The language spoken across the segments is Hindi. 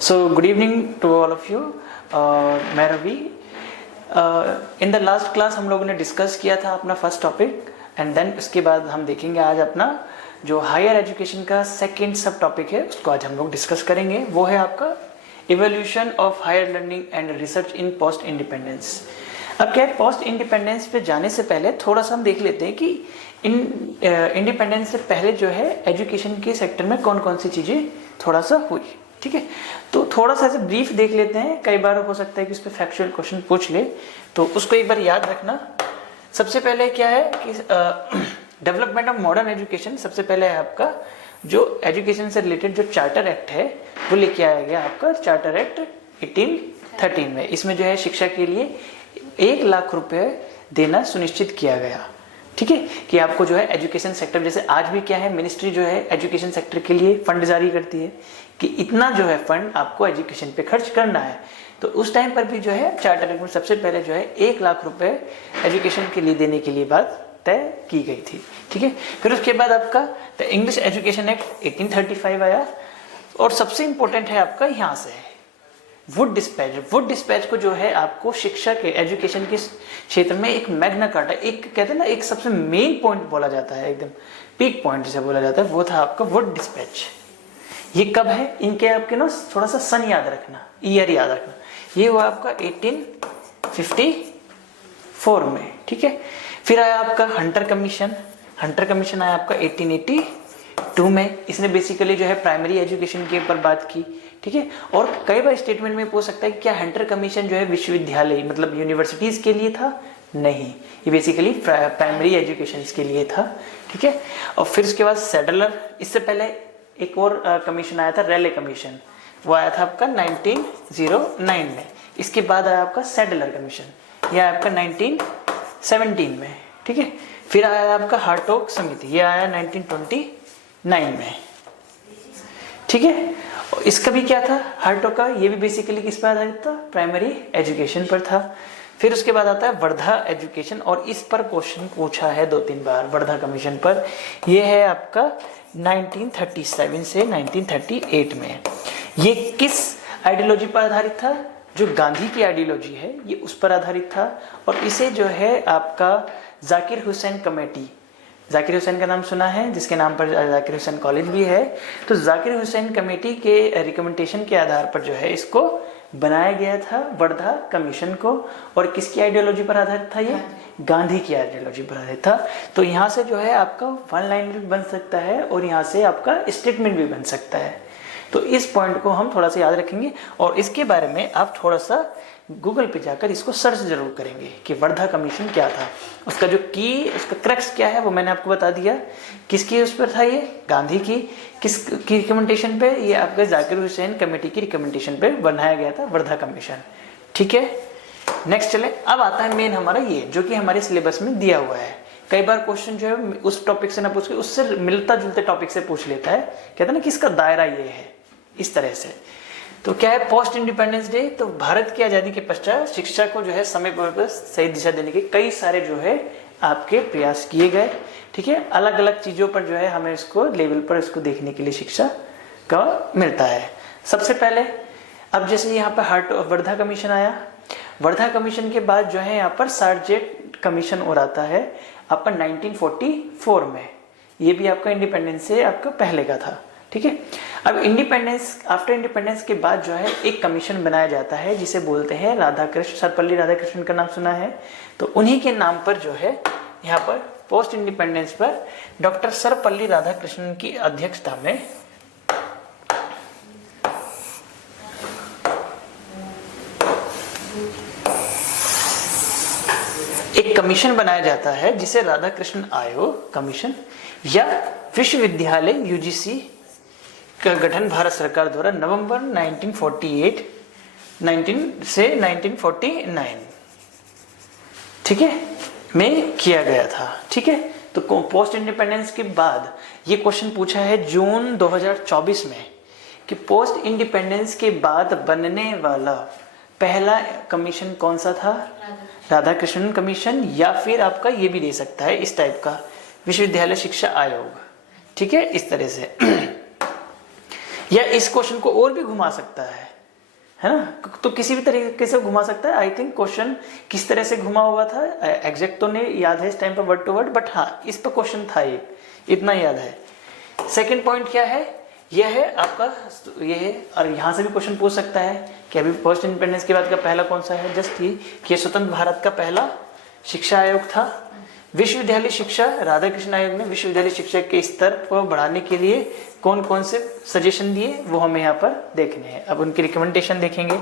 So good evening to all of you. मैं Ravi. In the last class हम लोगों ने डिस्कस किया था अपना फर्स्ट टॉपिक एंड देन उसके बाद हम देखेंगे आज अपना जो हायर एजुकेशन का सेकेंड सब टॉपिक है उसको आज हम लोग डिस्कस करेंगे. वो है आपका evolution of higher learning and research in post independence. अब क्या है, पोस्ट इंडिपेंडेंस पे जाने से पहले थोड़ा सा हम देख लेते हैं कि इंडिपेंडेंस से पहले जो है एजुकेशन के सेक्टर में कौन कौन सी चीज़ें थोड़ा सा हुई. ठीक है, तो थोड़ा सा ऐसे ब्रीफ देख लेते हैं. कई बार हो सकता है कि उस पर फैक्चुअल क्वेश्चन पूछ ले, तो उसको एक बार याद रखना. सबसे पहले क्या है कि डेवलपमेंट ऑफ मॉडर्न एजुकेशन. सबसे पहले है आपका जो एजुकेशन से रिलेटेड जो चार्टर एक्ट है वो लेके आया गया आपका चार्टर एक्ट 1813 में. इसमें जो है शिक्षा के लिए 1 लाख रुपए देना सुनिश्चित किया गया. ठीक है, कि आपको जो है एजुकेशन सेक्टर, जैसे आज भी क्या है, मिनिस्ट्री जो है एजुकेशन सेक्टर के लिए फंड जारी करती है कि इतना जो है फंड आपको एजुकेशन पे खर्च करना है. तो उस टाइम पर भी जो है चार्टर एक्ट में सबसे पहले जो है 1 लाख रुपए एजुकेशन के लिए देने के लिए बात तय की गई थी. ठीक है, फिर उसके बाद आपका द इंग्लिश एजुकेशन एक्ट 1835 आया. और सबसे इंपॉर्टेंट है आपका यहाँ से वुड डिस्पैच. वुड डिस्पैच को जो है आपको शिक्षा के एजुकेशन के क्षेत्र में एक मैग्ना कार्टा, एक कहते हैं ना, एक सबसे मेन पॉइंट बोला जाता है, एकदम पीक पॉइंट जिसे बोला जाता है, वो था आपका वुड डिस्पैच. ये कब है, इनके आपके ना थोड़ा सा सन याद रखना, ईयर याद रखना. ये हुआ आपका 1854 में. ठीक है, फिर आया आपका हंटर कमीशन. हंटर कमीशन आया आपका 1882 में. इसने बेसिकली जो है प्राइमरी एजुकेशन के ऊपर बात की. ठीक है, और कई बार स्टेटमेंट में पूछ सकता है कि क्या हंटर कमीशन जो है विश्वविद्यालय मतलब यूनिवर्सिटीज के लिए था? नहीं, ये बेसिकली प्राइमरी एजुकेशन के लिए था. ठीक है, और फिर उसके बाद सेडलर. इससे पहले एक और कमीशन आया था, रेले कमीशन. वो आया था आपका 1909 में. इसके बाद आया आपका सेडलर कमीशन, यह आया आपका 1917 में. ठीक है, फिर आया आपका हार्टोग समिति, यह आया 1929 में. ठीक है, इसका भी क्या था, हार्टोग का, ये भी बेसिकली किस पर आधारित था, प्राइमरी एजुकेशन पर था. फिर उसके बाद आता है वर्धा एजुकेशन, और इस पर क्वेश्चन पूछा है 2-3 बार वर्धा कमीशन पर. यह है आपका 1937 से 1938 में. ये किस आइडियोलॉजी पर आधारित था? जो गांधी की आइडियोलॉजी है ये उस पर आधारित था. और इसे जो है आपका जाकिर हुसैन कमेटी, जाकिर हुसैन का नाम सुना है, जिसके नाम पर जाकिर हुसैन कॉलेज भी है. तो जाकिर हुसैन कमेटी के रिकमेंडेशन के आधार पर जो है इसको बनाया गया था वर्धा कमीशन को. और किसकी आइडियोलॉजी पर आधारित था? ये गांधी की आइडियोलॉजी पर आधारित था. तो यहाँ से जो है आपका वन लाइन भी बन सकता है और यहाँ से आपका स्टेटमेंट भी बन सकता है. तो इस पॉइंट को हम थोड़ा सा याद रखेंगे और इसके बारे में आप थोड़ा सा गूगल पे जाकर इसको सर्च जरूर करेंगे कि वर्धा कमीशन क्या था. उसका जो की, उसका क्रक्स क्या है वो मैंने आपको बता दिया. किसकी उस पर था? ये गांधी की. किसकी रिकमेंडेशन पे? ये आपका जाकिर हुसैन कमेटी की रिकमेंडेशन पे बनाया गया था वर्धा कमीशन. ठीक है, नेक्स्ट चले. अब आता है मेन हमारा ये जो कि हमारे सिलेबस में दिया हुआ है. कई बार क्वेश्चन जो है उस टॉपिक से ना पूछ के उससे मिलता जुलते टॉपिक से पूछ लेता है. कहता है ना कि इसका दायरा ये है, इस तरह से. तो क्या है, पोस्ट इंडिपेंडेंस डे. तो भारत की आजादी के पश्चात शिक्षा को जो है समय पर सही दिशा देने के कई सारे जो है आपके प्रयास किए गए. ठीक है, अलग अलग चीजों पर जो है हमें इसको लेवल पर इसको देखने के लिए शिक्षा का मिलता है. सबसे पहले अब जैसे यहाँ पर वर्धा कमीशन आया. वर्धा कमीशन के बाद जो है यहाँ पर सार्जेंट कमीशन और आता है आपका 1944 में. ये भी आपका इंडिपेंडेंस से आपका पहले का था. ठीक है, अब आफ्टर इंडिपेंडेंस के बाद जो है एक कमीशन बनाया जाता है जिसे बोलते हैं राधाकृष्ण, सर्वपल्ली राधाकृष्णन का नाम सुना है. तो उन्हीं के नाम पर जो है यहाँ पर पोस्ट इंडिपेंडेंस पर डॉक्टर सर्वपल्ली राधाकृष्णन की अध्यक्षता में एक कमीशन बनाया जाता है जिसे राधाकृष्णन आयोग कमीशन या विश्वविद्यालय यूजीसी का गठन भारत सरकार द्वारा नवंबर 1948 से 1949 ठीक है में किया गया था. ठीक है, तो पोस्ट इंडिपेंडेंस के बाद ये क्वेश्चन पूछा है जून 2024 में कि पोस्ट इंडिपेंडेंस के बाद बनने वाला पहला कमीशन कौन सा था? राधाकृष्णन कमीशन, या फिर आपका ये भी दे सकता है इस टाइप का विश्वविद्यालय शिक्षा आयोग. ठीक है, इस तरह से. या इस क्वेश्चन को और भी घुमा सकता है है ना। तो किसी भी तरीके से घुमा सकता है। आई थिंक क्वेश्चन किस तरह से घुमा हुआ था एग्जैक्ट तो नहीं याद है इस टाइम पर वर्ड टू वर्ड, बट हाँ इस पर क्वेश्चन था, इतना याद है। सेकंड पॉइंट क्या है, यह है आपका, ये है, और यहाँ से भी क्वेश्चन पूछ सकता है कि अभी पोस्ट इंडिपेंडेंस के बाद का पहला कौन सा है, जस्ट ये स्वतंत्र भारत का पहला शिक्षा आयोग था। विश्वविद्यालय शिक्षा, राधा कृष्ण आयोग ने विश्वविद्यालय शिक्षा के स्तर को बढ़ाने के लिए कौन कौन से सजेशन दिए वो हमें यहाँ पर देखने हैं। अब उनकी रिकमेंडेशन देखेंगे,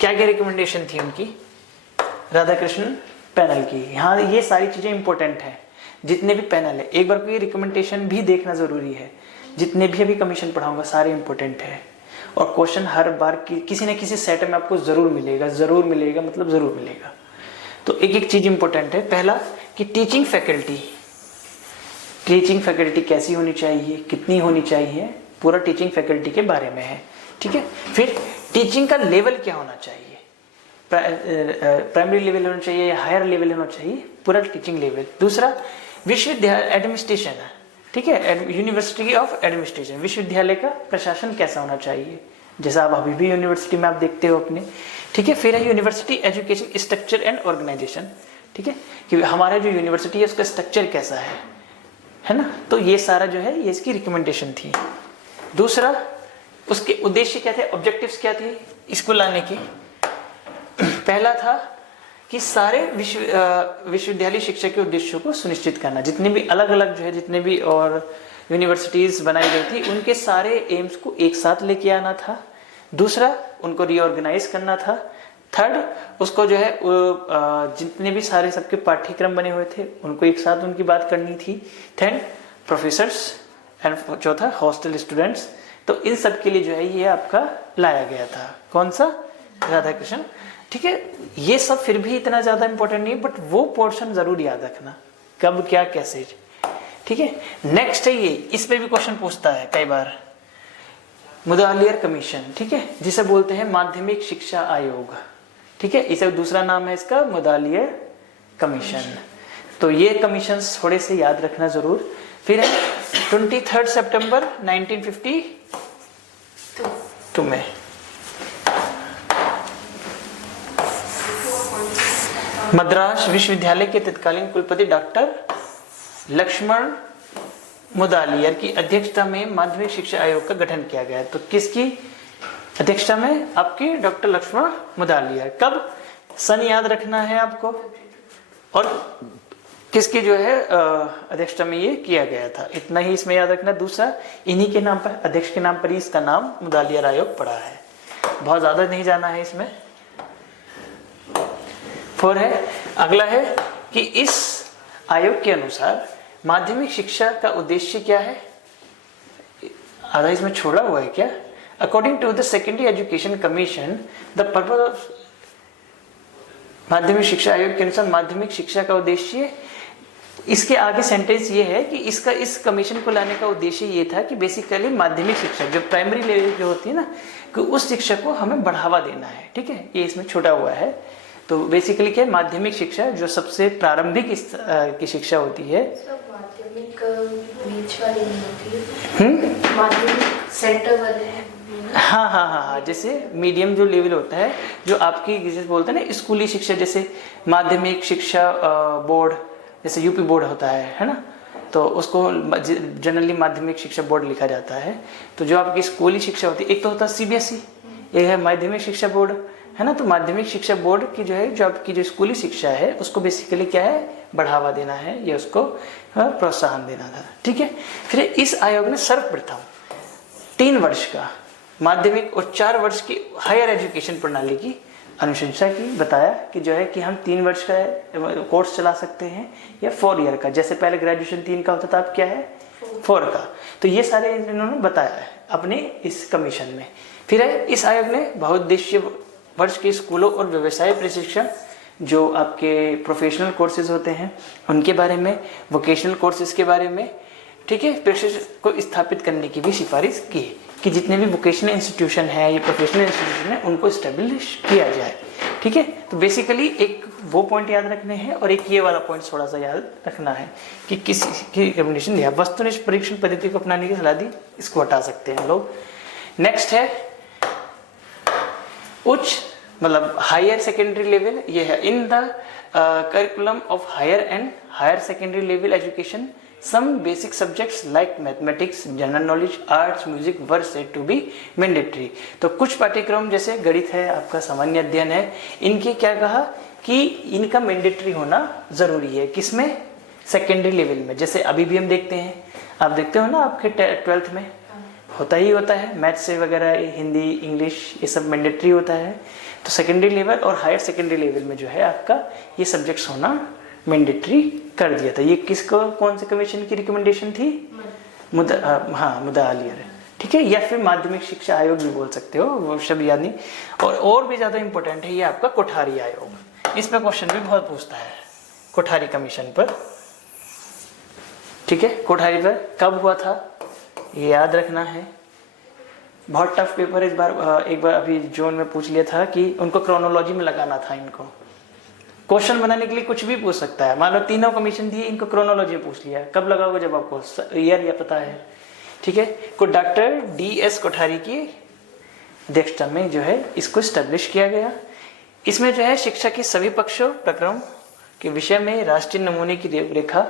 क्या क्या रिकमेंडेशन थी उनकी राधा कृष्ण पैनल की। यहाँ ये सारी चीजें इंपॉर्टेंट हैं, जितने भी पैनल है एक बार को ये रिकमेंडेशन भी देखना जरूरी है। जितने भी अभी कमीशन पढ़ाऊंगा सारे इंपॉर्टेंट है, और क्वेश्चन हर बार किसी न किसी सेट में आपको जरूर मिलेगा, जरूर मिलेगा मतलब जरूर मिलेगा। तो एक एक चीज इंपॉर्टेंट है। पहला कि टीचिंग फैकल्टी कैसी होनी चाहिए, कितनी होनी चाहिए, पूरा टीचिंग फैकल्टी के बारे में है, ठीक है। फिर टीचिंग का लेवल क्या होना चाहिए, प्राइमरी लेवल होना चाहिए या हायर लेवल होना चाहिए, पूरा टीचिंग लेवल। दूसरा विश्वविद्यालय एडमिनिस्ट्रेशन है, ठीक है, यूनिवर्सिटी ऑफ एडमिनिस्ट्रेशन, विश्वविद्यालय का प्रशासन कैसा होना चाहिए, जैसा आप अभी भी यूनिवर्सिटी में आप देखते हो अपने, ठीक है। फिर है university education structure and organisation, ठीक है, कि हमारा जो यूनिवर्सिटी है उसका स्ट्रक्चर कैसा है ना। तो ये सारा जो है ये इसकी रिकमेंडेशन थी। दूसरा उसके उद्देश्य क्या थे, ऑब्जेक्टिव्स क्या थे इसको लाने के। पहला था कि सारे विश्वविद्यालय शिक्षा के उद्देश्यों को सुनिश्चित करना, जितने भी अलग अलग जो है जितने भी और यूनिवर्सिटीज बनाई गई थी उनके सारे एम्स को एक साथ लेके आना था। दूसरा उनको रीऑर्गेनाइज करना था। थर्ड उसको जो है जितने भी सारे सबके पाठ्यक्रम बने हुए थे उनको एक साथ उनकी बात करनी थी। थर्ड प्रोफेसर्स एंड चौथा हॉस्टल स्टूडेंट्स। तो इन सब के लिए जो है ये आपका लाया गया था, कौन सा, राधा कृष्ण, ठीक है। ये सब फिर भी इतना ज्यादा इंपॉर्टेंट नहीं है, बट वो पोर्शन जरूर याद रखना कब क्या कैसे, ठीक है। नेक्स्ट है ये, इस पे भी क्वेश्चन पूछता है कई बार, मुदालियर कमीशन, ठीक है, जिसे बोलते हैं माध्यमिक शिक्षा आयोग, ठीक है, इसे दूसरा नाम है इसका मुदालियर कमीशन। तो ये कमीशन थोड़े से याद रखना जरूर। फिर है 23 सितंबर 1952 में मद्रास विश्वविद्यालय के तत्कालीन कुलपति डॉक्टर लक्ष्मण मुदालियर की अध्यक्षता में माध्यमिक शिक्षा आयोग का गठन किया गया। तो किसकी अध्यक्षता में, आपके डॉक्टर लक्ष्मण मुदालियर। कब, सन याद रखना है आपको, और किसकी जो है अध्यक्षता में ये किया गया था, इतना ही इसमें याद रखना। दूसरा इन्हीं के नाम पर, अध्यक्ष के नाम पर ही इसका नाम मुदालियर आयोग पड़ा है, बहुत ज्यादा नहीं जाना है इसमें। 4 है, अगला है कि इस आयोग के अनुसार माध्यमिक शिक्षा का उद्देश्य क्या है, आधा इसमें छोड़ा हुआ है क्या। According to the secondary education commission the purpose of, माध्यमिक शिक्षा आयोग के अनुसार माध्यमिक शिक्षा का उद्देश्य, इसके आगे सेंटेंस ये है कि इसका इस कमीशन को लाने का उद्देश्य ये था कि बेसिकली माध्यमिक शिक्षा जो प्राइमरी लेवल जो होती है ना, कि उस शिक्षा को हमें बढ़ावा देना है, ठीक है, ये इसमें छोटा हुआ है। तो बेसिकली क्या है, माध्यमिक शिक्षा जो सबसे प्रारंभिक की शिक्षा होती है, माध्यमिक बीच वाली होती है, माध्यमिक सेंटर वाले हैं। हाँ, जैसे मीडियम जो लेवल होता है, जो आपकी जैसे बोलते हैं ना स्कूली शिक्षा, जैसे माध्यमिक शिक्षा बोर्ड, जैसे यूपी बोर्ड होता है ना, तो उसको जनरली माध्यमिक शिक्षा बोर्ड लिखा जाता है। तो जो आपकी स्कूली शिक्षा होती है, एक तो होता है सीबीएसई, एक है माध्यमिक शिक्षा बोर्ड, है ना। तो माध्यमिक शिक्षा बोर्ड की जो है, जो आपकी जो स्कूली शिक्षा है उसको बेसिकली क्या है, बढ़ावा देना है या उसको प्रोत्साहन देना था, ठीक है। फिर इस आयोग ने सर्वप्रथम 3 वर्ष का माध्यमिक और 4 वर्ष की हायर एजुकेशन प्रणाली की अनुशंसा की, बताया कि जो है कि हम 3 वर्ष का कोर्स चला सकते हैं या 4 ईयर का, जैसे पहले ग्रेजुएशन 3 का होता था, अब क्या है 4 का। तो ये सारे इन्होंने बताया है अपने इस कमीशन में। फिर है इस आयोग ने बहुउद्देशीय वर्ष के स्कूलों और व्यवसाय प्रशिक्षण, जो आपके प्रोफेशनल कोर्सेज होते हैं उनके बारे में, वोकेशनल कोर्सेज के बारे में, ठीक है, प्रशिक्षण को स्थापित करने की भी सिफारिश की कि जितने भी वोकेशनल इंस्टीट्यूशन है या प्रोफेशनल इंस्टीट्यूशन है उनको स्टेब्लिश किया जाए, ठीक है। तो बेसिकली एक वो पॉइंट याद रखने हैं और एक ये वाला पॉइंट थोड़ा सा याद रखना है कि किसी की रिकमेंडेशन दिया, वस्तुनिष्ठ परीक्षण पद्धति को अपनाने की सलाह दी, इसको हटा सकते हैं लोग। नेक्स्ट है उच्च मतलब हायर सेकेंडरी लेवल ये है। In the curriculum of higher and higher secondary level education some basic subjects like mathematics, general knowledge, arts, music were said to be mandatory. तो कुछ पाठ्यक्रम जैसे गणित है, आपका सामान्य अध्ययन है, इनके क्या कहा कि इनका मैंडेटरी होना जरूरी है। किसमें? सेकेंडरी लेवल में। जैसे अभी भी हम देखते हैं, आप देखते हो ना आपके 12th में होता ही होता है, मैथ से वगैरह, हिंदी, इंग्लिश, ये सब मैंडेटरी होता है। तो सेकेंडरी लेवल और हायर सेकेंडरी लेवल में जो है आपका ये सब्जेक्ट्स होना मैंडेटरी कर दिया था। ये किसको, कौन से कमीशन की रिकमेंडेशन थी? मुद्दा आलियर, ठीक है, या फिर माध्यमिक शिक्षा आयोग भी बोल सकते हो, वो शब्द याद नहीं। और भी ज्यादा इंपॉर्टेंट है ये आपका कोठारी आयोग। इसमें क्वेश्चन भी बहुत पूछता है कोठारी कमीशन पर, ठीक है। कोठारी पर कब हुआ था ये याद रखना है। बहुत टफ पेपर इस बार, एक बार अभी जोन में पूछ लिया था कि उनको क्रोनोलॉजी में लगाना था। इनको क्वेश्चन बनाने के लिए कुछ भी पूछ सकता है। मान लो तीनों कमीशन दिए, इनको क्रोनोलॉजी में पूछ लिया, कब लगाओगे? जब आपको ईयर या पता है, ठीक है। को डॉक्टर DS कोठारी की अध्यक्षता में जो है इसको स्टैब्लिश किया गया। इसमें जो है शिक्षा के सभी पक्षों प्रक्रम के विषय में राष्ट्रीय नमूने की रूपरेखा,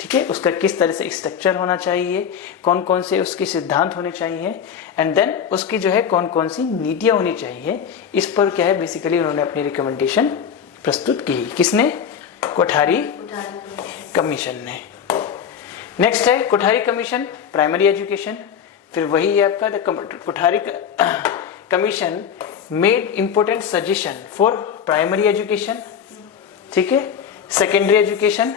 ठीक है, उसका किस तरह से स्ट्रक्चर होना चाहिए, कौन कौन से उसके सिद्धांत होने चाहिए, एंड देन उसकी जो है कौन कौन सी नीतियां होनी चाहिए, इस पर क्या है बेसिकली उन्होंने अपनी रिकमेंडेशन प्रस्तुत की। किसने? कोठारी कमीशन ने। नेक्स्ट है कोठारी कमीशन प्राइमरी एजुकेशन। फिर वही है आपका Kothari commission made important suggestion for primary education, ठीक है। सेकेंडरी एजुकेशन,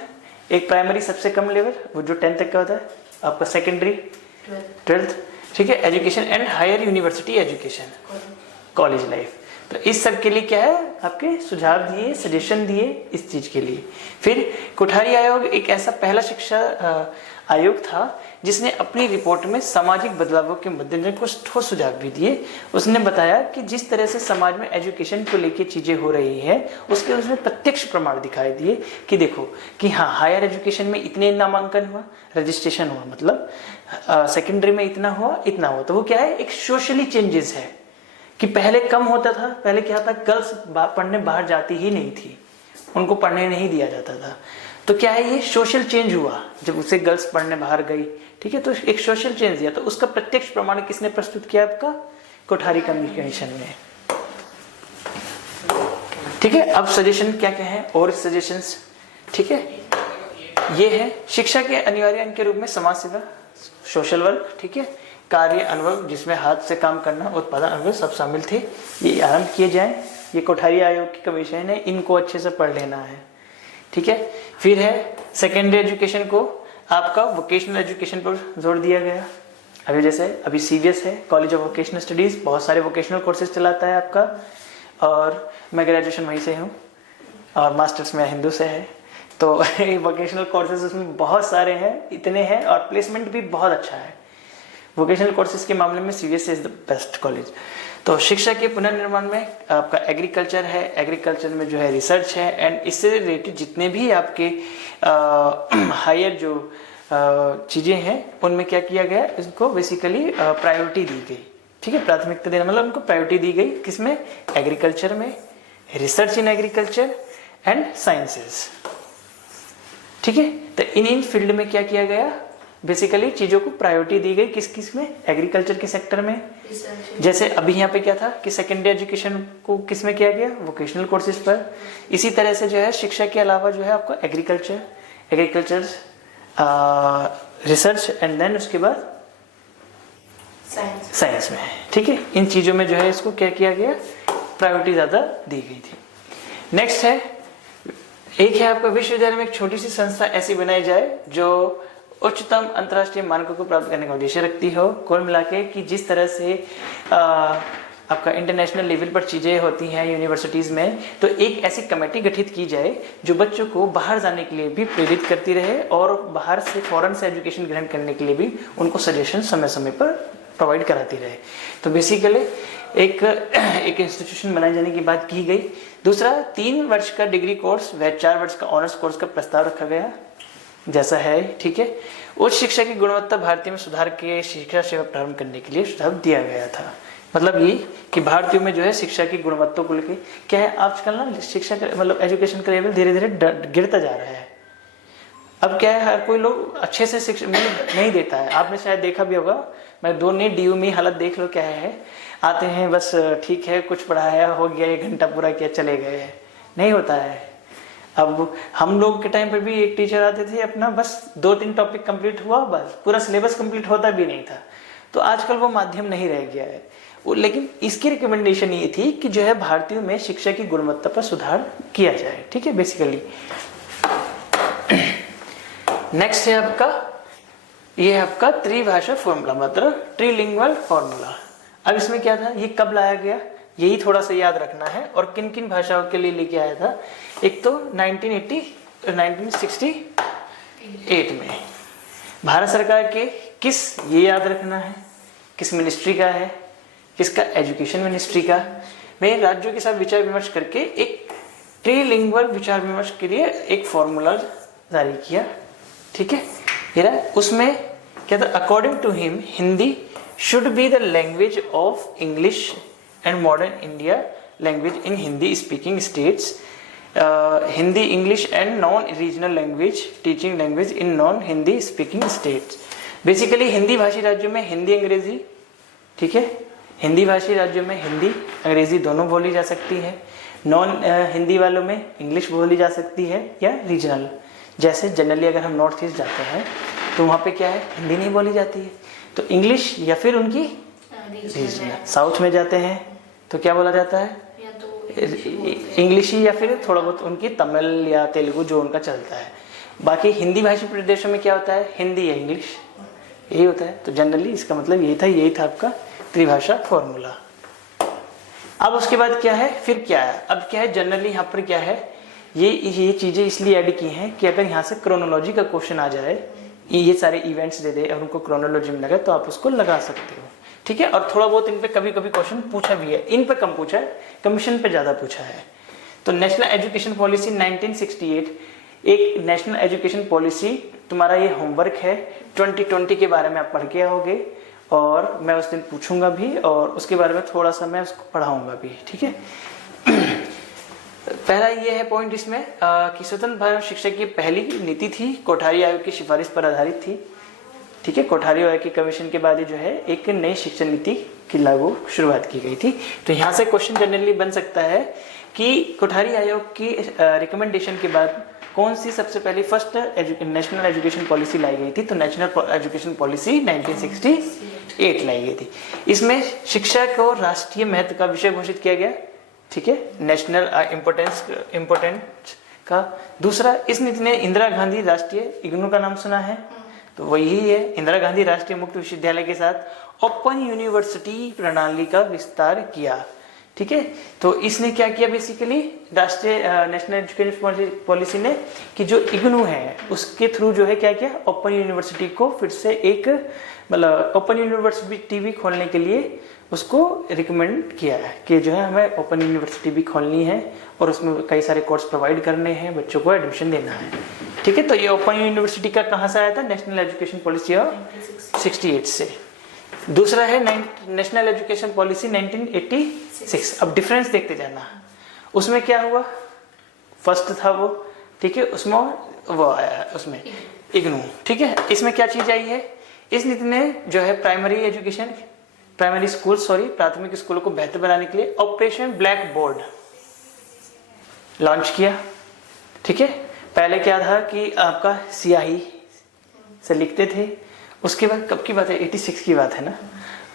एक प्राइमरी सबसे कम लेवल, वो जो 10th तक का होता है, आपका सेकेंडरी 12th, ठीक है। Education and higher university education, college life. तो इस सब के लिए क्या है आपके सुझाव दिए, सजेशन दिए इस चीज के लिए। फिर कोठारी आयोग एक ऐसा पहला शिक्षा आयोग था जिसने अपनी रिपोर्ट में सामाजिक बदलावों के मद्देनजर कुछ ठोस सुझाव भी दिए। उसने बताया कि जिस तरह से समाज में एजुकेशन को लेके चीजें हो रही है उसके उसमें प्रत्यक्ष प्रमाण दिखाई दिए कि देखो कि हाँ, हायर एजुकेशन में इतने नामांकन हुआ, रजिस्ट्रेशन हुआ, मतलब सेकेंडरी में इतना हुआ, इतना हुआ। तो वो क्या है, एक सोशली चेंजेस है कि पहले कम होता था। पहले क्या था, गर्ल्स पढ़ने बाहर जाती ही नहीं थी, उनको पढ़ने नहीं दिया जाता था। तो क्या है, ये सोशल चेंज हुआ जब उसे गर्ल्स पढ़ने बाहर गई, ठीक है। तो एक सोशल चेंज दिया। तो उसका प्रत्यक्ष प्रमाण किसने प्रस्तुत किया? आपका कोठारी कमीशन ने, ठीक है। अब सजेशन क्या क्या है और सजेशंस, ठीक है। ये है शिक्षा के अनिवार्य अंग के रूप में समाज सेवा, सोशल वर्क, ठीक है, कार्य अनुभव जिसमें हाथ से काम करना, उत्पादन अनुभव सब शामिल थे, ये आरंभ किए जाए। ये कोठारी आयोग की कमीशन है, इनको अच्छे से पढ़ लेना है, ठीक है। फिर है सेकेंडरी एजुकेशन को आपका वोकेशनल एजुकेशन पर जोर दिया गया। अभी जैसे अभी CVS है, कॉलेज ऑफ वोकेशनल स्टडीज, बहुत सारे वोकेशनल कोर्सेज चलाता है आपका, और मैं ग्रेजुएशन वहीं से हूँ और मास्टर्स में हिंदू से है। तो वोकेशनल कोर्सेज उसमें बहुत सारे हैं, इतने हैं, और प्लेसमेंट भी बहुत अच्छा है। वोकेशनल कोर्सेज के मामले में CVS is the best college. तो शिक्षा के पुनर्निर्माण में आपका एग्रीकल्चर है, एग्रीकल्चर में जो है रिसर्च है, एंड इससे रिलेटेड जितने भी आपके हायर जो चीज़ें हैं उनमें क्या किया गया, इसको बेसिकली प्रायोरिटी दी गई, ठीक है। प्राथमिकता देना मतलब उनको प्रायोरिटी दी गई, किसमें? एग्रीकल्चर में, research in agriculture and sciences, ठीक है। तो इन फील्ड में क्या किया गया, बेसिकली चीजों को प्रायोरिटी दी गई। किस किस में? एग्रीकल्चर के सेक्टर में। जैसे अभी यहाँ पे क्या था कि सेकेंडरी एजुकेशन को किस में किया गया, वोकेशनल कोर्सेज पर। इसी तरह से जो है शिक्षा के अलावा जो है आपको एग्रीकल्चर रिसर्च एंड देन उसके बाद साइंस में, ठीक है। इन चीजों में जो है इसको क्या किया गया, प्रायोरिटी ज्यादा दी गई थी। नेक्स्ट है, एक है आपका विश्वविद्यालय में एक छोटी सी संस्था ऐसी बनाई जाए जो उच्चतम अंतर्राष्ट्रीय मानकों को प्राप्त करने का उद्देश्य रखती हो। कुल मिला के कि जिस तरह से आपका इंटरनेशनल लेवल पर चीजें होती हैं यूनिवर्सिटीज में, तो एक ऐसी कमेटी गठित की जाए जो बच्चों को बाहर जाने के लिए भी प्रेरित करती रहे और बाहर से फॉरेन से एजुकेशन ग्रहण करने के लिए भी उनको सजेशन समय समय पर प्रोवाइड कराती रहे। तो बेसिकली एक इंस्टीट्यूशन बनाए जाने की बात की गई। दूसरा, 3 वर्ष का डिग्री कोर्स व 4 वर्ष का ऑनर्स कोर्स का प्रस्ताव रखा गया, जैसा है, ठीक है। उच्च शिक्षा की गुणवत्ता भारतीय में सुधार के शिक्षा सेवा प्रारंभ करने के लिए सुझाव दिया गया था, मतलब ये कि भारतीयों में जो है शिक्षा की गुणवत्ता को लेकर क्या है, आजकल ना शिक्षा का मतलब एजुकेशन का लेवल धीरे धीरे गिरता जा रहा है। अब क्या है, हर कोई लोग अच्छे से शिक्षा नहीं देता है। आपने शायद देखा भी होगा, मैं दो ने डीयू में हालत देख लो क्या है, आते हैं बस ठीक है कुछ पढ़ाया हो गया, 1 घंटा पूरा किया चले गए, नहीं होता है। अब हम लोग के टाइम पे भी एक टीचर आते थे, अपना बस 2-3 टॉपिक कंप्लीट हुआ, बस पूरा सिलेबस कंप्लीट होता भी नहीं था। तो आजकल वो माध्यम नहीं रह गया है। लेकिन इसकी रिकमेंडेशन ये थी कि जो है भारतीयों में शिक्षा की गुणवत्ता पर सुधार किया जाए, ठीक है बेसिकली। नेक्स्ट है आपका, ये है आपका त्रिभाषा फॉर्मूला, मतलब ट्रीलिंगुअल फॉर्मूला। अब इसमें क्या था, ये कब लाया गया, यही थोड़ा सा याद रखना है, और किन किन भाषाओं के लिए लेके आया था। एक तो 1968 में भारत सरकार के किस, ये याद रखना है किस मिनिस्ट्री का है, किसका, एजुकेशन मिनिस्ट्री का, में राज्यों के साथ विचार विमर्श करके एक ट्रीलिंगुअल विचार विमर्श के लिए एक फॉर्मूला जारी किया, ठीक है। ये रहा, उसमें क्या था, according to him Hindi should be the language of English and modern India language in Hindi speaking states, Hindi English and non regional language teaching language in non Hindi speaking states. Basically Hindi भाषी राज्यों में हिंदी अंग्रेजी, ठीक है, हिंदी भाषी राज्यों में हिंदी अंग्रेजी दोनों बोली जा सकती है, नॉन हिंदी वालों में इंग्लिश बोली जा सकती है, या रीजनल, जैसे जनरली अगर हम नॉर्थ ईस्ट जाते हैं तो वहाँ पे क्या है, हिंदी नहीं बोली जाती है तो इंग्लिश या फिर उनकी रीजनल। साउथ में जाते हैं तो क्या बोला जाता है, इंग्लिश ही, या फिर थोड़ा बहुत उनकी तमिल या तेलुगु जो उनका चलता है। बाकी हिंदी भाषी प्रदेशों में क्या होता है, हिंदी या इंग्लिश, यही होता है। तो जनरली इसका मतलब यही था आपका त्रिभाषा फॉर्मूला। अब उसके बाद क्या है, फिर क्या है, अब क्या है, जनरली यहाँ पर क्या है, ये चीजें इसलिए ऐड की हैं कि अगर यहाँ से क्रोनोलॉजी का क्वेश्चन आ जाए, ये सारे इवेंट्स दे दे और उनको क्रोनोलॉजी में लगे तो आप उसको लगा सकते हो, ठीक है। और थोड़ा बहुत इन पे कभी कभी क्वेश्चन पूछा भी है, इन पे कम पूछा है, कमीशन पे ज्यादा पूछा है। तो नेशनल एजुकेशन पॉलिसी 1968, एक नेशनल एजुकेशन पॉलिसी, तुम्हारा ये होमवर्क है, 2020 के बारे में आप पढ़ के आओगे और मैं उस दिन पूछूंगा भी और उसके बारे में थोड़ा सा मैं उसको पढ़ाऊंगा भी, ठीक है। पहला ये है पॉइंट इसमें कि स्वतंत्र भारत शिक्षा की पहली नीति थी, कोठारी आयोग की सिफारिश पर आधारित थी, ठीक है। कोठारी आयोग की कमीशन के बाद जो है एक नई शिक्षा नीति की लागू शुरुआत की गई थी। तो यहाँ से क्वेश्चन जनरली बन सकता है कि कोठारी आयोग की रिकमेंडेशन के बाद कौन सी सबसे पहली फर्स्ट नेशनल एजुकेशन पॉलिसी लाई गई थी, तो नेशनल एजुकेशन पॉलिसी 1968 लाई गई थी। इसमें शिक्षा को राष्ट्रीय महत्व का विषय घोषित किया गया, ठीक है, नेशनल इम्पोर्टेंस का। दूसरा, इस नीति ने इंदिरा गांधी राष्ट्रीय इग्नू का नाम सुना है, तो वही है, इंदिरा गांधी राष्ट्रीय मुक्त विश्वविद्यालय के साथ ओपन यूनिवर्सिटी प्रणाली का विस्तार किया, ठीक है। तो इसने क्या किया, बेसिकली राष्ट्रीय नेशनल एजुकेशन पॉलिसी ने कि जो इग्नू है उसके थ्रू जो है क्या किया, ओपन यूनिवर्सिटी को फिर से एक मतलब ओपन यूनिवर्सिटी भी खोलने के लिए उसको रिकमेंड किया है कि जो है हमें ओपन यूनिवर्सिटी भी खोलनी है और उसमें कई सारे कोर्स प्रोवाइड करने हैं, बच्चों को एडमिशन देना है, ठीक है। तो ये ओपन यूनिवर्सिटी का कहाँ से आया था, नेशनल एजुकेशन पॉलिसी 68 से। दूसरा है नेशनल एजुकेशन पॉलिसी 1986। अब डिफरेंस देखते जाना, उसमें क्या हुआ, फर्स्ट था वो, ठीक है, उसमें वो आया उसमें इग्नू, ठीक है। इसमें क्या चीज आई है, इस नीति ने जो है प्राथमिक स्कूलों को बेहतर बनाने के लिए ऑपरेशन ब्लैक बोर्ड लॉन्च किया, ठीक है। पहले क्या था कि आपका स्याही से लिखते थे, उसके बाद कब की बात है, 86 की बात है ना।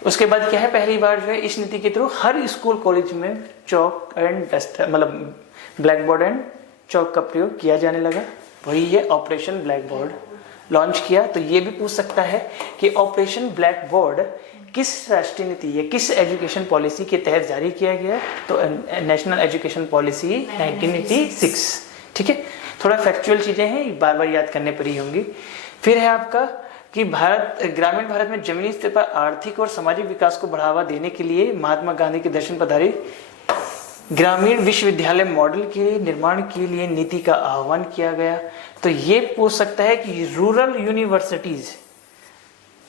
उसके बाद क्या है, पहली बार जो है इस नीति के थ्रू हर स्कूल कॉलेज में चौक एंड डस्ट मतलब ब्लैक बोर्ड एंड चौक का प्रयोग किया जाने लगा, वही है ऑपरेशन ब्लैक बोर्ड लॉन्च किया। तो ये भी पूछ सकता है कि ऑपरेशन ब्लैक बोर्ड किस राष्ट्रीय नीति या किस एजुकेशन पॉलिसी के तहत जारी किया गया, तो नेशनल एजुकेशन पॉलिसी 1986, ठीक है। थोड़ा फैक्चुअल चीजें हैं, बार बार याद करने पर ही होंगी। फिर है आपका कि ग्रामीण भारत में जमीनी स्तर पर आर्थिक और सामाजिक विकास को बढ़ावा देने के लिए महात्मा गांधी के दर्शन पर आधारित ग्रामीण विश्वविद्यालय मॉडल के निर्माण के लिए नीति का आह्वान किया गया। तो ये पूछ सकता है कि रूरल यूनिवर्सिटीज,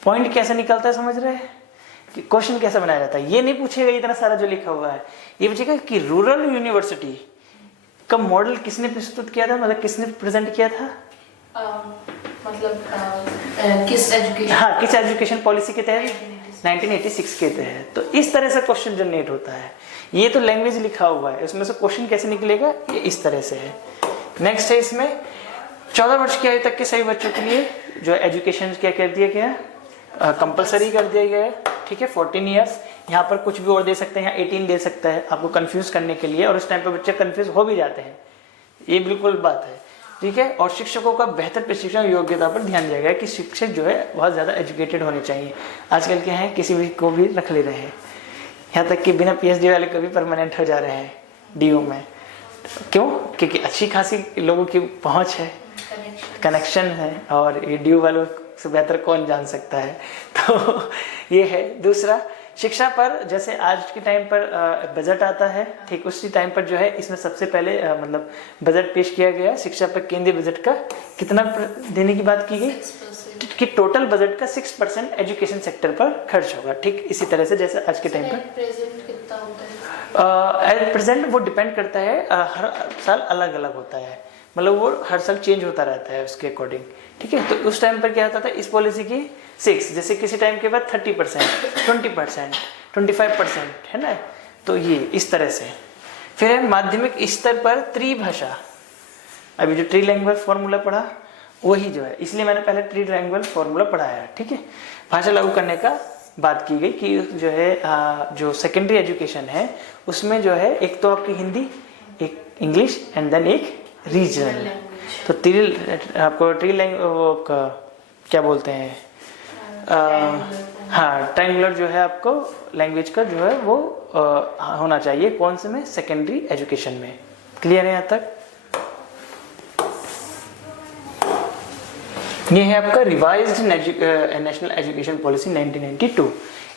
पॉइंट कैसे निकलता है समझ रहे हैं, क्वेश्चन कैसे बनाया जाता है, ये नहीं पूछेगा इतना सारा जो लिखा हुआ है, ये पूछेगा कि रूरल यूनिवर्सिटी का मॉडल किसने प्रस्तुत किया था, मतलब किसने प्रेजेंट किया था, किस एजुकेशन, हाँ किस एजुकेशन पॉलिसी के तहत, 1986 के तहत। तो इस तरह से क्वेश्चन जनरेट होता है। ये तो लैंग्वेज लिखा हुआ है, उसमें से क्वेश्चन कैसे निकलेगा, ये इस तरह से है। नेक्स्ट है इसमें 14 वर्ष की आयु तक के सभी बच्चों के लिए जो एजुकेशन क्या कर दिया गया, कंपलसरी कर दिया गया है, ठीक है, 14 ईयर्स। यहाँ पर कुछ भी और दे सकते हैं, यहाँ 18 दे सकता है आपको कंफ्यूज करने के लिए, और उस टाइम पर बच्चे कंफ्यूज हो भी जाते हैं, ये बिल्कुल बात है, ठीक है। और शिक्षकों का बेहतर प्रशिक्षण योग्यता पर ध्यान दिया गया कि शिक्षक जो है बहुत ज़्यादा एजुकेटेड होने चाहिए। आजकल के हैं किसी भी को भी रख ले रहे हैं, यहाँ तक कि बिना PhD वाले को भी परमानेंट हो जा रहे हैं DO में। क्यों? क्योंकि अच्छी खासी लोगों की पहुँच है, कनेक्शन है, और ये DO वालों से बेहतर कौन जान सकता है। तो ये है। दूसरा, शिक्षा पर जैसे आज के टाइम पर बजट आता है, ठीक उसी टाइम पर जो है इसमें सबसे पहले मतलब बजट पेश किया गया। शिक्षा पर केंद्रीय बजट का कितना देने की बात की गई कि टोटल बजट का 6% एजुकेशन सेक्टर पर खर्च होगा, ठीक इसी तरह से जैसे आज के टाइम पर प्रेजेंट कितना होता है, एट प्रेजेंट वो डिपेंड करता है, हर साल अलग अलग होता है, मतलब वो हर साल चेंज होता रहता है उसके अकॉर्डिंग, ठीक है। तो उस टाइम पर क्या होता था, इस पॉलिसी की 6, जैसे किसी टाइम के बाद 30%, 20%, 25% है ना, तो ये इस तरह से। फिर है माध्यमिक स्तर पर त्रिभाषा, अभी जो ट्रीलैंग्वेज फॉर्मूला पढ़ा वही जो है, इसलिए मैंने पहले ट्रीलैंग्वेज फॉर्मूला पढ़ाया, ठीक है। भाषा लागू करने का बात की गई कि जो है जो सेकेंडरी एजुकेशन है उसमें जो है एक तो आपकी हिंदी, एक इंग्लिश एंड देन एक रीजनल। तो आपको ट्रीलैंग्वेज क्या बोलते हैं, हाँ ट्रायंगुलर जो है आपको लैंग्वेज का जो है वो होना चाहिए, कौन से में, सेकेंडरी एजुकेशन में। क्लियर है यहाँ तक? ये है आपका रिवाइज्ड नेशनल एजुकेशन पॉलिसी 1992,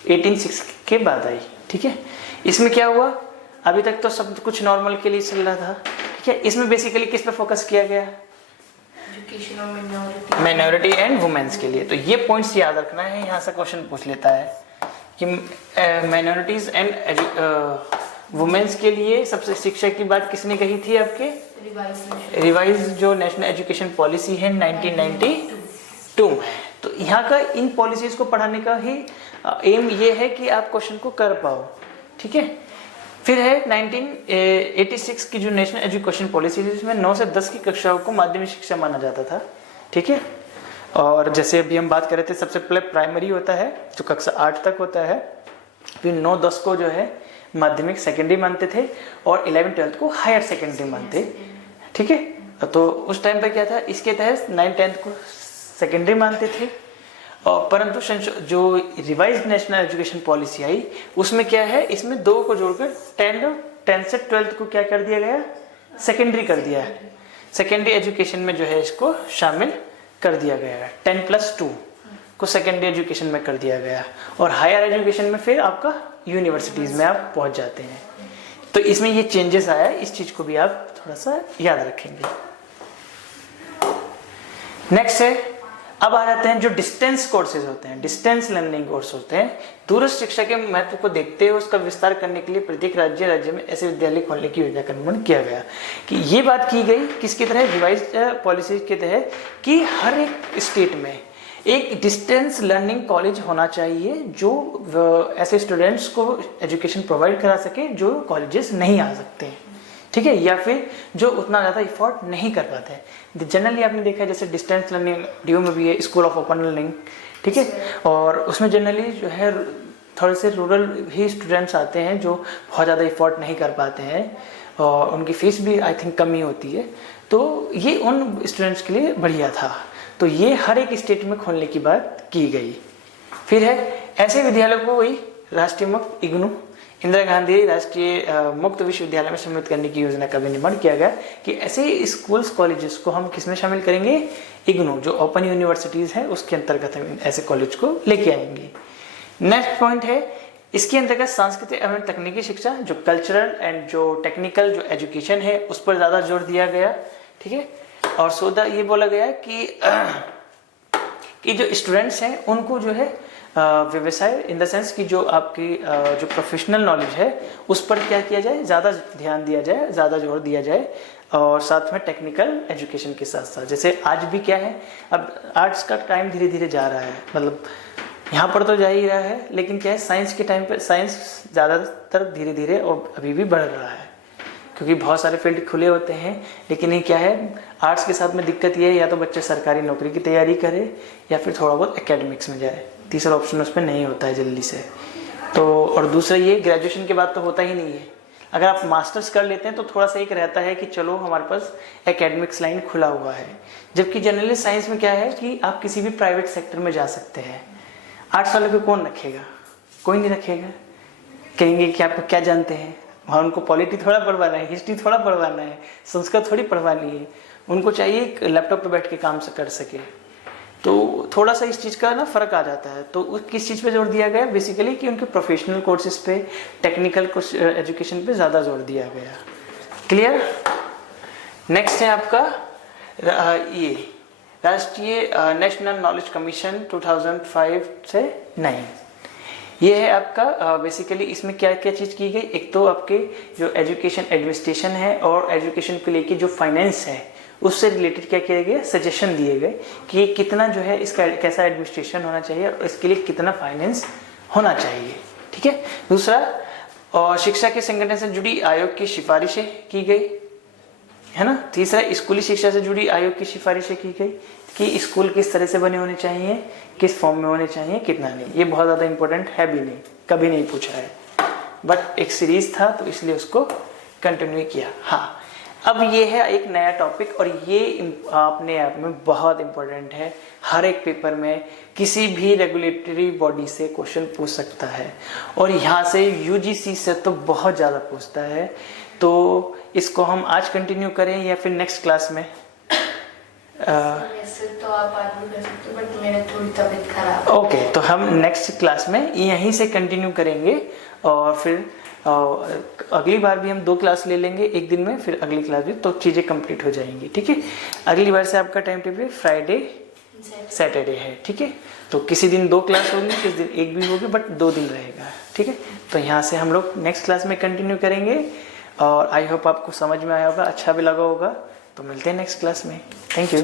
1860 के बाद आई, ठीक है। इसमें क्या हुआ, अभी तक तो सब कुछ नॉर्मल के लिए चल रहा था, ठीक है। इसमें बेसिकली किस पे फोकस किया गया, एजुकेशन और माइनॉरिटी एंड वुमेन्स के लिए। तो ये पॉइंट्स याद रखना है, यहाँ से क्वेश्चन पूछ लेता है कि माइनॉरिटीज एंड वुमेन्स के लिए सबसे शिक्षा की बात किसने कही थी आपके, रिवाइज जो नेशनल एजुकेशन पॉलिसी है 1992 में। तो यहाँ का इन पॉलिसीज को पढ़ाने का ही एम ये है कि आप क्वेश्चन को कर पाओ, ठीक है। फिर है 1986 की जो नेशनल एजुकेशन पॉलिसी थी, जिसमें 9 से 10 की कक्षाओं को माध्यमिक शिक्षा माना जाता था, ठीक है। और जैसे अभी हम बात कर रहे थे, सबसे पहले प्राइमरी होता है जो कक्षा 8 तक होता है, फिर 9-10 को जो है माध्यमिक सेकेंडरी मानते थे, और 11-12 को हायर सेकेंडरी मानते, ठीक है। तो उस टाइम पर क्या था, इसके तहत 9-10 को सेकेंडरी मानते थे, और परंतु जो रिवाइज्ड नेशनल एजुकेशन पॉलिसी आई उसमें क्या है, इसमें 2 को जोड़कर 10 से 12 को क्या कर दिया गया, सेकेंडरी कर दिया है। सेकेंडरी एजुकेशन में जो है इसको शामिल कर दिया गया है, 10+2 को सेकेंडरी एजुकेशन में कर दिया गया, और हायर एजुकेशन में फिर आपका यूनिवर्सिटीज में आप पहुंच जाते हैं। तो इसमें ये चेंजेस आया, इस चीज को भी आप थोड़ा सा याद रखेंगे। नेक्स्ट है, अब आ जाते हैं जो डिस्टेंस कोर्सेज होते हैं, डिस्टेंस लर्निंग कोर्स होते हैं। दूरस्थ शिक्षा के महत्व को देखते हुए उसका विस्तार करने के लिए प्रत्येक राज्य में ऐसे विद्यालय खोलने की योजना का निर्माण किया गया। कि ये बात की गई किसके तहत, रिवाइज्ड पॉलिसी के तहत, कि हर एक स्टेट में एक डिस्टेंस लर्निंग कॉलेज होना चाहिए जो ऐसे स्टूडेंट्स को एजुकेशन प्रोवाइड करा सके जो कॉलेजेस नहीं आ सकते हैं, ठीक है, या फिर जो उतना ज़्यादा इफोर्ट नहीं कर पाते हैं। जनरली आपने देखा है जैसे डिस्टेंस लर्निंग DO में भी है, स्कूल ऑफ ओपन लर्निंग, ठीक है, और उसमें जनरली जो है थोड़े से रूरल ही स्टूडेंट्स आते हैं जो बहुत ज़्यादा इफोर्ट नहीं कर पाते हैं, और उनकी फीस भी आई थिंक कम ही होती है। तो ये उन स्टूडेंट्स के लिए बढ़िया था, तो ये हर एक स्टेट में खोलने की बात की गई। फिर है ऐसे विद्यालयों को वही राष्ट्रीय मुक्त इग्नू, इंदिरा गांधी राष्ट्रीय मुक्त विश्वविद्यालय में सम्मिलित करने की योजना का भी निर्माण किया गया कि ऐसे स्कूल्स कॉलेजेस को हम किसमें शामिल करेंगे, इग्नू जो ओपन यूनिवर्सिटीज है उसके अंतर्गत हम ऐसे कॉलेज को लेके आएंगे। नेक्स्ट पॉइंट है, इसके अंतर्गत सांस्कृतिक एवं तकनीकी शिक्षा, जो कल्चरल एंड जो टेक्निकल जो एजुकेशन है उस पर ज़्यादा जोर दिया गया, ठीक है। और ये बोला गया कि कि जो स्टूडेंट्स हैं उनको जो है व्यवसाय इन द सेंस कि जो आपकी जो प्रोफेशनल नॉलेज है उस पर क्या किया जाए, ज़्यादा ध्यान दिया जाए, ज़्यादा जोर दिया जाए, और साथ में टेक्निकल एजुकेशन के साथ साथ जैसे आज भी क्या है, अब आर्ट्स का टाइम धीरे धीरे जा रहा है, मतलब यहाँ पर तो जा ही रहा है, लेकिन क्या है साइंस के टाइम पे साइंस ज़्यादातर धीरे धीरे और अभी भी बढ़ रहा है, क्योंकि बहुत सारे फील्ड खुले होते हैं। लेकिन ये क्या है, आर्ट्स के साथ में दिक्कत ये है, या तो बच्चे सरकारी नौकरी की तैयारी करे या फिर थोड़ा बहुत एकेडमिक्स में जाए, तीसरा ऑप्शन उसमें नहीं होता है जल्दी से। तो और दूसरा ये ग्रेजुएशन के बाद तो होता ही नहीं है, अगर आप मास्टर्स कर लेते हैं तो थोड़ा सा एक रहता है कि चलो हमारे पास एकेडमिक्स लाइन खुला हुआ है। जबकि जनरली साइंस में क्या है कि आप किसी भी प्राइवेट सेक्टर में जा सकते हैं। आर्ट्स वालों को कौन रखेगा, कोई नहीं रखेगा, कहेंगे कि आप क्या जानते हैं, वहाँ उनको पॉलिटी थोड़ा पढ़वाना है, हिस्ट्री थोड़ा पढ़वाना है, संस्कृत थोड़ी पढ़वानी है, उनको चाहिए लैपटॉप पे बैठ के काम से कर सके। तो थोड़ा सा इस चीज़ का ना फ़र्क आ जाता है। तो किस चीज़ पे जोर दिया गया बेसिकली कि उनके प्रोफेशनल कोर्सेज पे, टेक्निकल एजुकेशन पे ज़्यादा जोर दिया गया। क्लियर। नेक्स्ट है आपका ये राष्ट्रीय नेशनल नॉलेज कमीशन 2005 से 9। ये है आपका बेसिकली इसमें क्या क्या चीज़ की गई, एक तो आपके जो एजुकेशन एडमिनिस्ट्रेशन है और एजुकेशन को लेके जो फाइनेंस है उससे रिलेटेड क्या किया गया, सजेशन दिए गए कि ये कितना जो है इसका कैसा एडमिनिस्ट्रेशन होना चाहिए और इसके लिए कितना फाइनेंस होना चाहिए। ठीक है। दूसरा, और शिक्षा के संगठन से जुड़ी आयोग की सिफारिशें की गई है ना। तीसरा, स्कूली शिक्षा से जुड़ी आयोग की सिफारिशें की गई कि स्कूल किस तरह से बने होने चाहिए, किस फॉर्म में होने चाहिए, कितना नहीं। ये बहुत ज़्यादा इंपॉर्टेंट है भी नहीं, कभी नहीं पूछा है, बट एक सीरीज था तो इसलिए उसको कंटिन्यू किया। हाँ, अब ये है एक नया टॉपिक और ये अपने आप में बहुत इंपॉर्टेंट है। हर एक पेपर में किसी भी रेगुलेटरी बॉडी से क्वेश्चन पूछ सकता है और यहाँ से यूजीसी से तो बहुत ज़्यादा पूछता है। तो इसको हम आज कंटिन्यू करें या फिर नेक्स्ट क्लास में? वैसे तो आप आज भी कर सकते हो, बट मेरा थोड़ी तबीयत खराब है। ओके, तो हम नेक्स्ट क्लास में यहीं से कंटिन्यू करेंगे और फिर अगली बार भी हम 2 क्लास ले लेंगे एक दिन में, फिर अगली क्लास भी, तो चीज़ें कंप्लीट हो जाएंगी। ठीक है। अगली बार से आपका टाइम टेबल फ्राइडे सैटरडे है। ठीक है। तो किसी दिन 2 क्लास होगी, किसी दिन 1 भी होगी, बट 2 दिन रहेगा। ठीक है। तो यहाँ से हम लोग नेक्स्ट क्लास में कंटिन्यू करेंगे और आई होप आपको समझ में आया होगा, अच्छा भी लगा होगा। तो मिलते हैं नेक्स्ट क्लास में। Thank you.